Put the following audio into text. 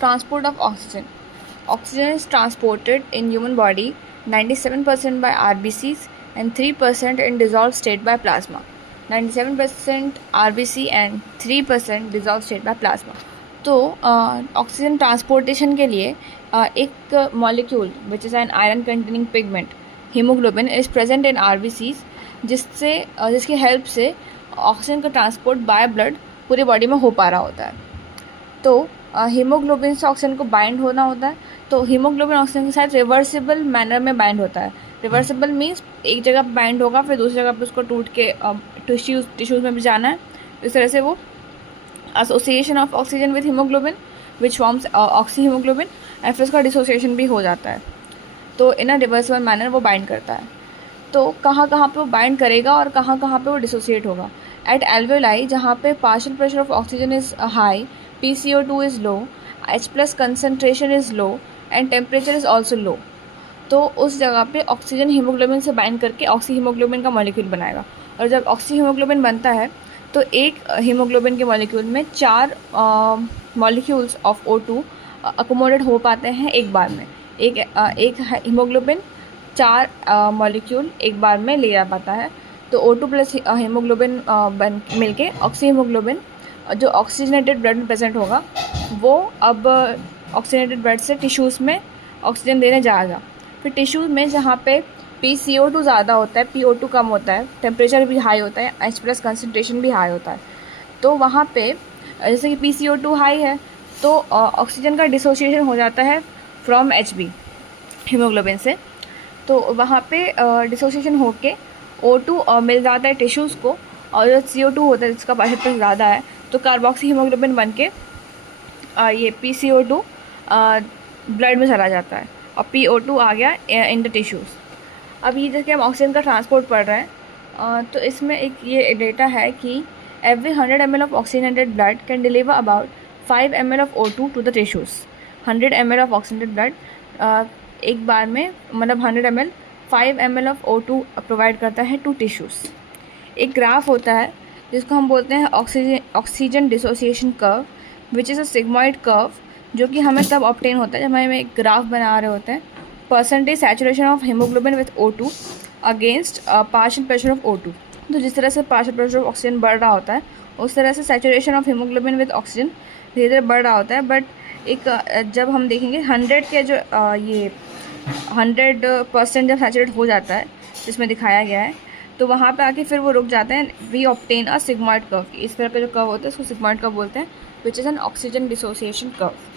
Transport of oxygen. Oxygen is transported in human body 97% by RBCs and 3% in dissolved state by plasma. 97% RBC and 3% dissolved state by plasma. तो oxygen transportation के लिए एक molecule which is an iron containing pigment haemoglobin is present in RBCs, जिसकी help से oxygen का transport by blood पूरी body में हो पा रहा होता है. तो हीमोग्लोबिन से ऑक्सीजन को बाइंड होना होता है. तो हीमोग्लोबिन ऑक्सीजन के साथ रिवर्सिबल मैनर में बाइंड होता है. रिवर्सिबल मीन्स एक जगह पर बाइंड होगा, फिर दूसरी जगह पर उसको टूट के टिश्यूज़ में भी जाना है. इस तरह से वो association of oxygen with haemoglobin which forms oxy haemoglobin, and फिर उसका डिसोसिएशन भी हो जाता है. तो इन अ रिवर्सिबल मैनर वो बाइंड करता है. तो कहाँ कहाँ पे वो बाइंड करेगा और कहाँ कहाँ पे वो डिसोसिएट होगा. एट एल्वेलाई, जहाँ पे partial pressure of oxygen is high, PCO2 is low, H+ concentration is low and temperature is also low. तो उस जगह पे ऑक्सीजन हीमोग्लोबिन से बाइंड करके ऑक्सी हीमोग्लोबिन का मॉलिक्यूल बनाएगा. और जब ऑक्सी हीमोग्लोबिन बनता है तो एक हीमोग्लोबिन के मॉलिक्यूल में 4 मॉलिक्यूल्स ऑफ O2 अकोमोडेट हो पाते हैं एक बार में. एक हीमोग्लोबिन 4 मॉलिक्यूल एक बार में ले जा पाता है. तो O2 प्लस हीमोग्लोबिन मिलके ऑक्सी हीमोग्लोबिन जो ऑक्सीजनेटेड ब्लड में प्रेजेंट होगा वो अब ऑक्सीजनेटेड ब्लड से टिश्यूज़ में ऑक्सीजन देने जाएगा. फिर टिश्यूज़ में जहाँ पे PCO2 ज़्यादा होता है, PO2 कम होता है, टेम्परेचर भी हाई होता है, H+ कंसनट्रेशन भी हाई होता है. तो वहाँ पे जैसे कि PCO2 हाई है तो ऑक्सीजन का डिसोसिएशन हो जाता है फ्रॉम HB हीमोग्लोबिन से. तो वहाँ पे डिसोसिएशन होके O2 मिल जाता है टिश्यूज़ को, और जो CO2 होता है जिसका पार्शियल प्रेशर ज़्यादा है तो कार्बोक्सी हीमोग्लोबिन बन के ये PCO2 ब्लड में चला जाता है और PO2 आ गया इन द टिश्यूज़. अब ये जैसे हम ऑक्सीजन का ट्रांसपोर्ट पढ़ रहे हैं तो इसमें एक ये डेटा है कि every 100 ml of oxygenated blood can deliver about 5 ml of O2 to the tissues. 100 ml of oxygenated blood एक बार में मतलब 100 ml 5 ml of O2 provide करता है टू टिश्यूज़. एक ग्राफ होता है जिसको हम बोलते हैं oxygen dissociation curve which is a sigmoid curve, जो कि हमें तब ऑब्टेन होता है जब हम एक ग्राफ बना रहे होते हैं percentage saturation of haemoglobin with O2 against partial pressure of O2. तो जिस तरह से पार्शियल प्रेशर ऑफ ऑक्सीजन बढ़ रहा होता है उस तरह से saturation of haemoglobin with oxygen धीरे धीरे बढ़ रहा होता है. बट एक जब हम देखेंगे 100 के जो ये 100% जब सैचुरेट हो जाता है जिसमें दिखाया गया है तो वहाँ पे आके फिर वो रुक जाते हैं. We obtain a sigmoid curve. इस तरह का जो कर्व होता है उसको सिग्मॉइड कर्व बोलते हैं, which is an oxygen dissociation curve.